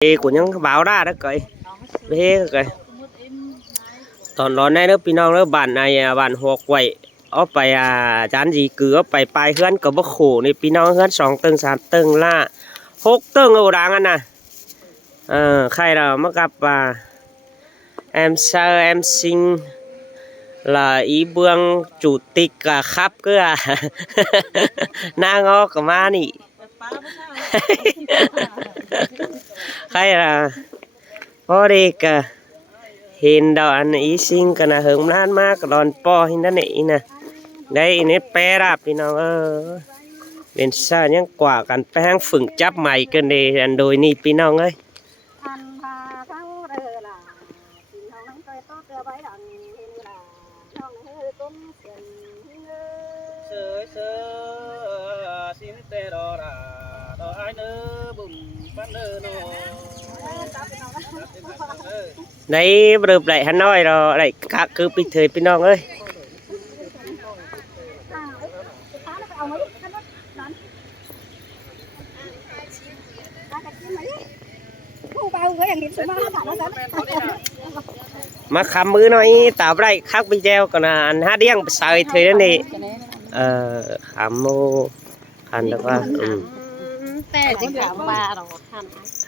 của những báo ra đó cậy về cậy toàn đó này đó pin non đó bản này bản hoặc quậy ở phải chán gì cứ ở phải bài hơn có bức khổ này pin non hơn sòng từng sàn từng là hốt từng ở đáng anh à khai là mất gặp em sao em xin là ý vương chủ tịch khắp cứ na ngó của ma nị khai là có đi cả hiện đoạn ý sinh cả là hướng lan ma cả đòn po hình đó nị nè đây nè pe rạp thì nó bên xa những quả cắn pe hang phừng chắp mày cần để ăn đồi nị pi nong ơi đấy bực lại hắn nói rồi lại các cứ bình thời pin non ơi mà khám mứ nói tạo đây khác video còn là ăn hát điên sợi thời đó nè khám mô khăn được qua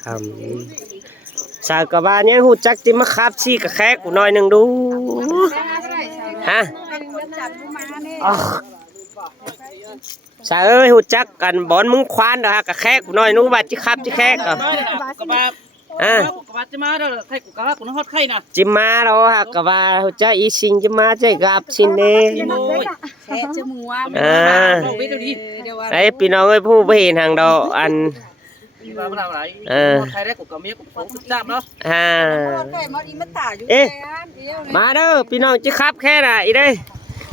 khám sao cả ba nhé hút chắc thì mắc khắp chi cả khác của nói nương đu ha sao ơi hút chắc cần bón mứng khoan rồi cả khác của nói nú bà chứ khắp chứ khác chim ma đâu hả cả ba hút chắc ý sinh chim ma chạy gặp xin đi đấy pin nó ơi phu về hàng đồ ăn mà đâu pin nó chứ khắp khe này đây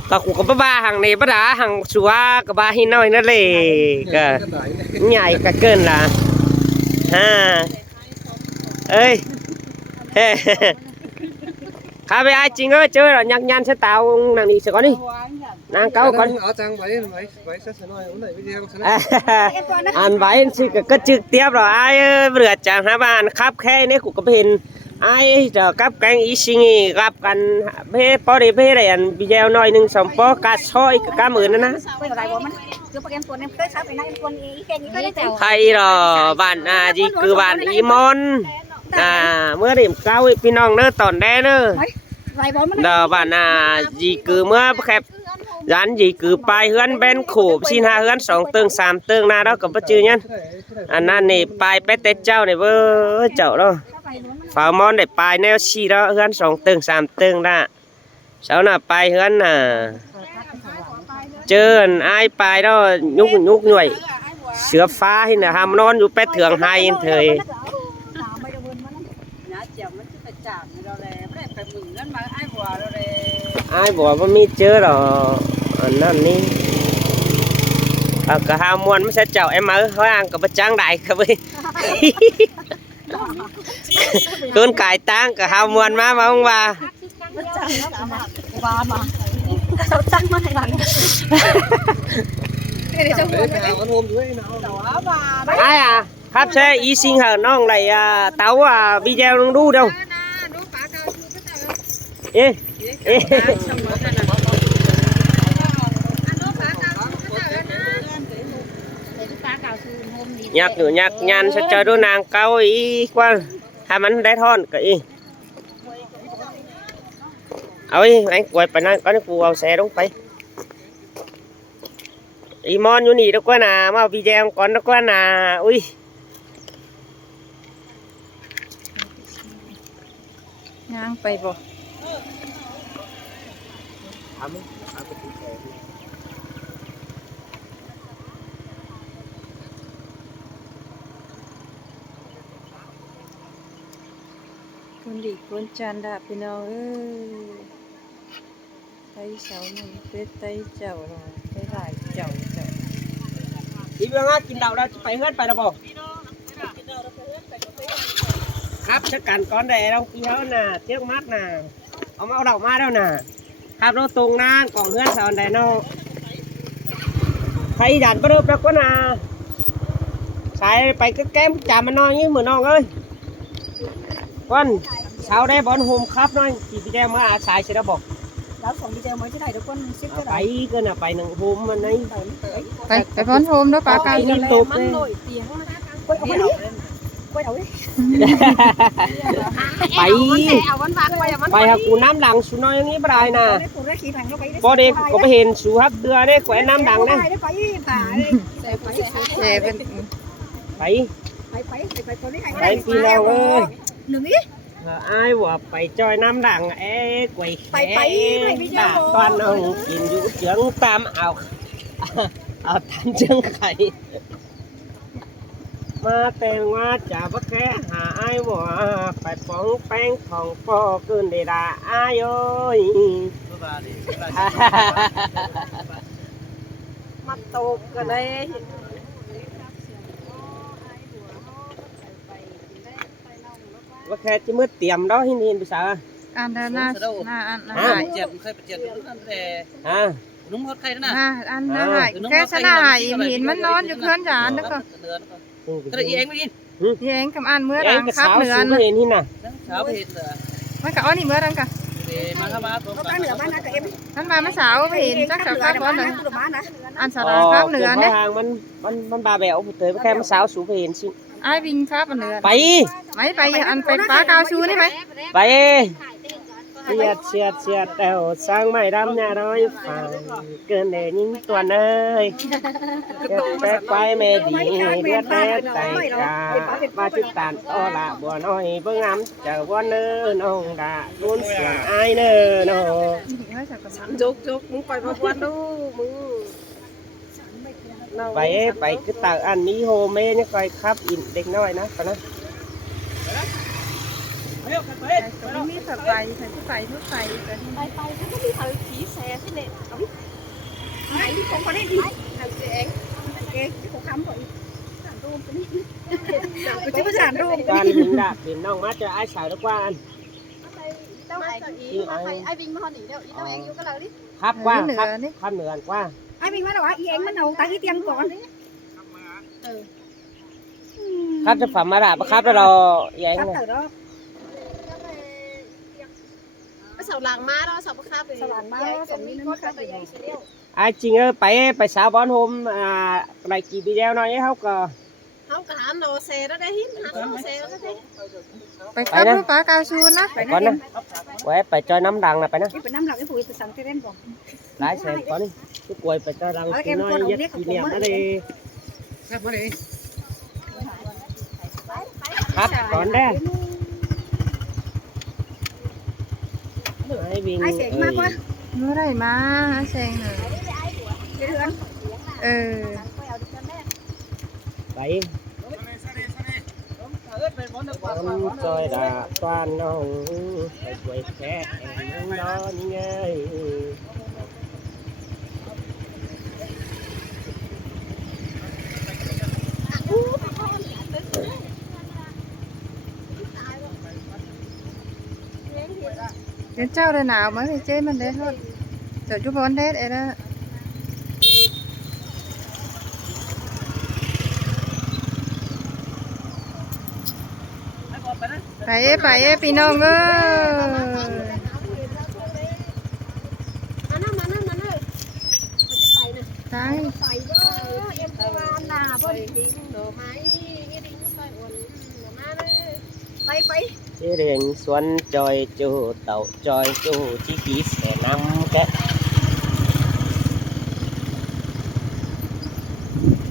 cả cụ có ba hàng này bắt đá hàng xùa cả ba hin nói nó lề cả nhảy cả cơn là ơi khá với ai chính ơi chơi rồi nhắc nhăn sẽ tao nàng đi sẽ có đi nàng câu con ăn váy thì cất trực tiếp rồi ai vừa chẳng hai bạn khắp khe đấy cũng có hình ai giờ các cánh ý sinh gặpกันเพพอดีเพได้อันวิดีโอน้อยนึงสมปอกาซอยกามือนั่นนะใครหรอบ้านจีคือบ้านอีมอนเมื่อเด็กเก้าพี่น้องเนอะตอนแรกเนอะเดี๋ยวบ้านจีคือเมื่อแคบร้านจีคือไปเฮือนเบนขูบxinหาเฮือนสองตึงสามตึงนะđóก็บ่จื้อยันอันนั้นนี่ไปเป็ดเต็ดเจ้านี่เว้อเจ้าเนาะฝามอนได้ไปแนวชีđóเฮือนสองตึงสามตึงละเช้าน่ะไปเฮือนน่ะเจอไอ้ไปđó nhúcหน่วยเสือฟ้าที่น่ะทำนอนอยู่เป็ดเถืองไห้เถยไอ้บัวมันมีเจอหรออันนั้นนี่กะฮามวนไม่ใช่เจ้าem ở Hội Anกับtrang đạiครับเว้ยคนขายตังกะฮามวนมาông bà ai khắp xe y sinh hờ non này táo video nó đu đâu ê nhạc nhàn sẽ chơi đôi nàng cao ý qua hai mắn đáy thon cái ơi anh quay phải nói có những vụ vào xe đúng phải imon như này đâu có nào mà video còn đâu có nào ui ngangไปบ่คนดีคนจันดาพี่น้องไต้เสาหนึ่งเป็ดไต้เจ้าหน่อยไต้หลายเจ้าอีเบื้องกินดาวได้ไปเฮือนไปแล้วบ่ครับชักกันก้อนแดดเราเกี้ยวน่ะเที่ยงมัดน่ะเอามาเอาดอกมาแล้วน่ะครับเราตรงนั่นกล่องเฮือนสอนแดดเนาะใครดันประเดิมแล้วก็น่ะ Xài phải cái kém chà mà non như mưa non ơi วันเช้าได้บอลโฮมครับน้อยกี่ปีแดงมาอาศัยใช่ไหมบอก แล้วส่งđi chơi mới thế này đâu con ship cái ไป này ก็น่ะไปหนึ่งโฮมมันนี่ ไปพ้นโฮมด้วยปลาเกา นี่ตกเลย quay đầu đi quay đầu đi ไปไปหากูน้ำดังสูน้อยอย่างนี้บ่ได้น่ะ phụ ra khi thằng nó phải บ่เด็กก็ไปเห็นสูฮับเดือเด้แขวนน้ำดังเด้ phải phải เย่เป็น ไป phải có đi ไปพี่น้องเอ้ย đừng ý อ้ายว่าไปจอยน้ำดังเอ๊ะกวยแข ไปพี่เจ้า ตอนเอากินอยู่เจียงตามเอาเอาทำเจียงไข่มาแต่งว่าจะบ่แค่หาอ้ายว่าไปป้องแป้งของพ่อเกินได้ด่าอ้ายโอ้ยมาตกกันเลยว่าแค่จะมือเตรียมđóหินหินไปสา อันนั้นน่าอันนั้น เจ็บเคยไปเจ็บนั่นแต่ อ่า นุ่มเขาใครนั่น อันนั้นแค่ชนะเห็นมันนอนอยู่เคลื่อนจานแล้วก็ กระเอียงไม่ยิน แยงกับอันเมื่อ เอ็ รั ง ง กับ ครับ สาว เหนือ สูงเห็นหินน่ะ เช้าไปเห็นเหรอ มันกับอ้อนี่เมื่อรังกัน มาครับมาตัว có cái nữa bán cái em ท่านมาเมื่อเสาร์เห็นจักสาวครับบอลเลย bán hả อันสาราครับเหนือเนี่ย ทางมันบาแบวเตยแค่มันสาวสูงเห็นสิ ไอ้วิงครับเหนือ ไป ไม่ไปอันไปปลาเกาชูนี่ไหม ไปเสียดแต่สร้างไม่ดำเนี่ยน้อยฟังเกินเลยยิ่งตัวเนยแป๊กไปแม่ดีเลือดแม่ไตกามาจุดตานต่อละบัวน้อยเบิ่งงามเจอบัวเนื้อน้องดาลุ้นเสียงไอ้เนื้อน้อง จุกมึงปล่อยมาวันดูมึง ไปคือตากอันนี้โฮเมนี่ก่อยครับอินเด็กน้อยนะปะนะ มีสไปใส่ผู้ใส่ผู้ใส่ ไปถ้าก็มีเธอขี่แซ่ที่เนี่ยเอาดิไหนคนคนนี้ดิทำเองเองที่เขาค้ำก่อนสารรูปนี่กูจะไปสารรูป การหินดาบหินน้องมาจะไอ้สาวทุกวัน tao ai Vinh mà họ nghỉ đâu, tao anh yêu cái lời đi. ครับกว่าครับเหนือกว่า Ai Vinh mà đâu, ý anh bắt đầu tao cái tiền còn. ครับจะฝันมาดาบครับแล้วเราอย่าง Cắt ไง từ đó. cái sầu làng má đó sầu bắp khắp thì Sầu làng má đó, sầu ní nó khác rồi. ไอ้จริงไปสาวบอลโฮมอะไรกี่ปีแล้วน้อยเขาก็ không cả hắn đồ xe đó đấy hắn đồ xe đó đấy ไปครับลูกปลาเกาชูนะ ก่อนนะไว้ไปจอยน้ำดังนะไปนะ Cái phải năm lần cái phụ từ sẵn cái đen còn. หลายแสนก่อนนี่ทุกวยไปจอยดังกินน้อยยัดกินเนี่ยนั่นเองครับก่อนได้ไอ้บิง Ai sẽ mà qua. เมื่อไรมาเซงเหรอ Cái đường. เออ ไปจอยดาตอนน้องไปช่วยแค่น้องนอนไง đến trâu đây nào mới phải chơi mình đấy thôi chờ chú bón đấy đấy đó phải pinong ơi đấy phải đó em qua là bơi đi đồ máy đi xoay quần đồ má đấy bay bay เจเรียงสวนจอยจูเต่าจอยจูจีกีเสน้ำแก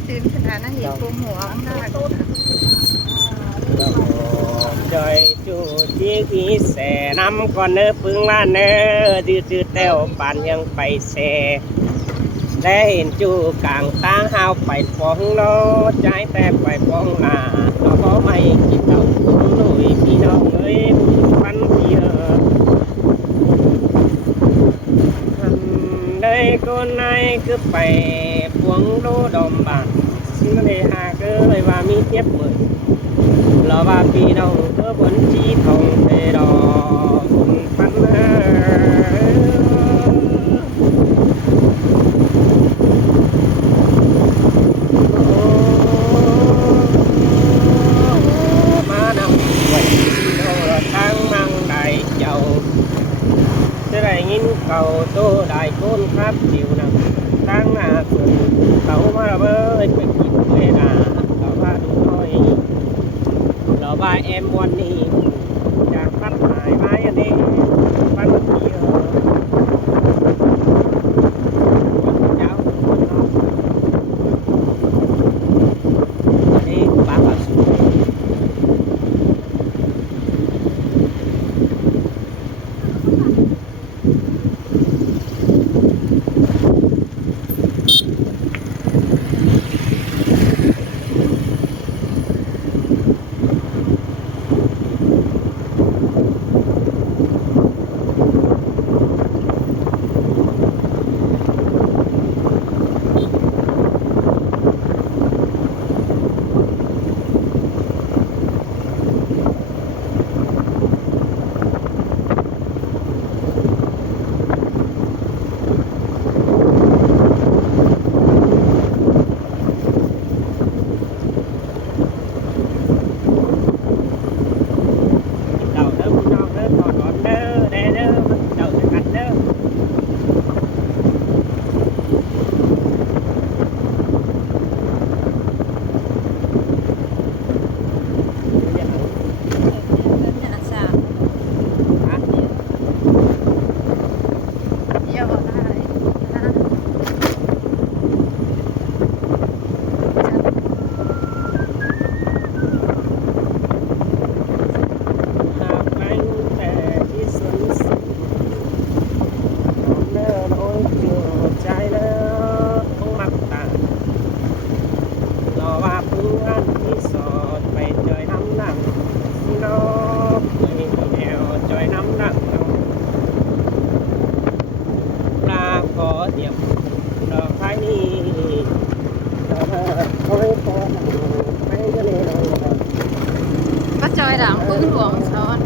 tìm cái thằng nó hiểu cô mùa ông ra จอยจูจีกีเสน้ำก่อนเนื้อปึงมาเนื้อจืดแต้วปานยังไปเสได้เห็นจูกลางตาห้าวไปฟองโลใจแต่ไปฟองลาเราก็ไม่กินเต่าหนุ่ยพี่น้องเอ้ยฟันพี่ได้คนไหนคือไปพวงโลดอมบานซึ่งได้หาเกยว่ามีเทียบมือเราว่าพี่น้องเพื่อบนจีทองเตดอปันมาดำไว้ ครับจิวนะตั้งหน้าฝนเขามาเบ้ยไปกินเลยนะเราว่าดูน้อยเราว่าแอมวันนี้จากพัดหายไม้อันนี้วันเดียววันเจ้าอันนี้ปลาปลาสูง đậu đỡ con non đỡ thò đón đỡ đè đỡ đậu cho cắt đỡ hả Yêu ở đây. hạt anh để đi xuân xuân nỡ đôi chiều trái nỡ không mặc tà lò ba phương ăn đi sọt về trời nắng nặng nó đi đèo trời nắng nặng là có điểm đò phai đi thôi con mấy cái này rồi Có chơi đảng phương luồng son.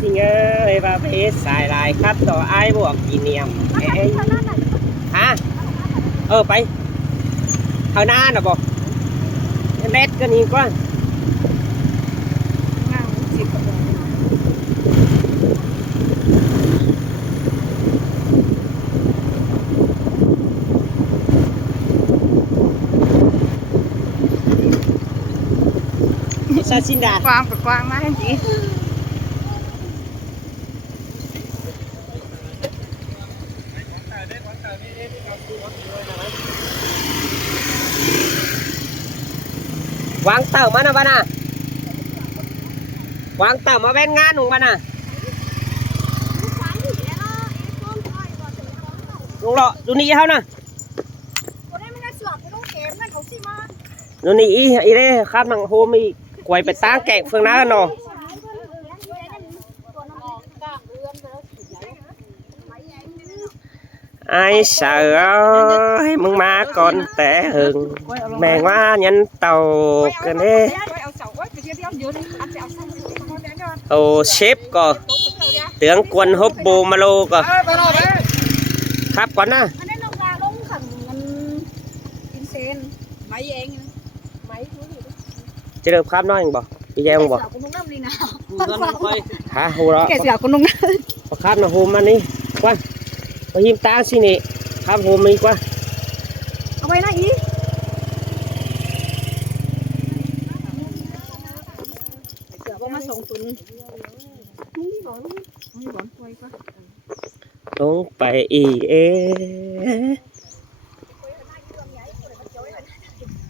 Xin ơi và bé xài lại khắp to ai buộc kỷ niệm hảไปเอาหน้าน่ะบอกเล็ดกันอีกว่า Sa xin đạt Quang phải quang má anh chị. Quang tàu mana bana Quang tàu mà bên ngan hùng bana đúng rồiดูนี่เขานะดูนี่อีเด้ครับนังโฮมีกวยไปตั้งแกงเฟืองน้ากันเนาะai sợ ơi mừng má con té hừng mẹ ngoa nhân tàu cái này ồ sếp co tướng quân hốp bồ ma lô co khắp quán à chứ được khắp nói bỏ đi ra không bỏ hả hồ đó khắp là hôm ăn đi qua có hiếm ta xin nè khắp hôm đi quaเอาไว้นะอีเสือประมาณ2 ตุนนี่บ่ไว้ปะ đúng phải ý ê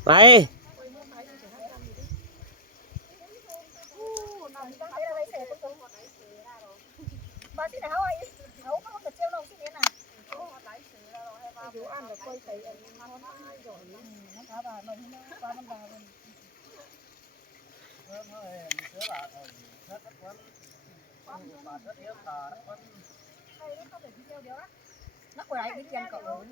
vậy nó quay lại cái chân cậu